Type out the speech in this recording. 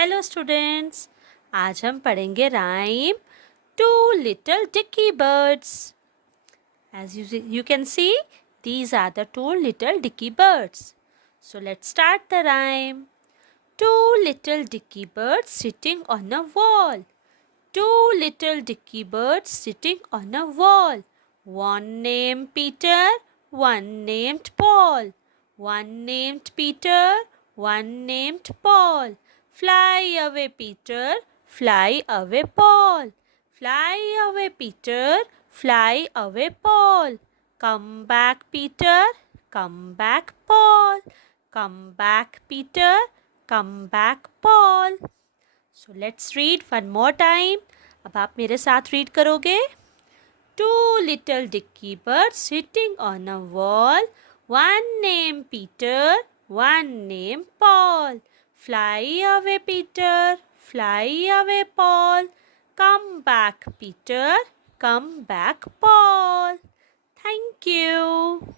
Hello students, आज हम पढ़ेंगे rhyme two little dicky birds. As you can see, these are the two little dicky birds. So let's start the rhyme. Two little dicky birds sitting on a wall. Two little dicky birds sitting on a wall. One named Peter, one named Paul. One named Peter, one named Paul. Fly away, Peter, fly away, Paul. Fly away, Peter, fly away, Paul. Come back, Peter, come back, Paul. Come back, Peter, come back, Paul. So let's read one more time. अब आप मेरे साथ read करोगे. Two little dicky birds sitting on a wall. One named Peter, one named Paul. Fly away, Peter, fly away, Paul. Come back, Peter, come back, Paul. Thank you.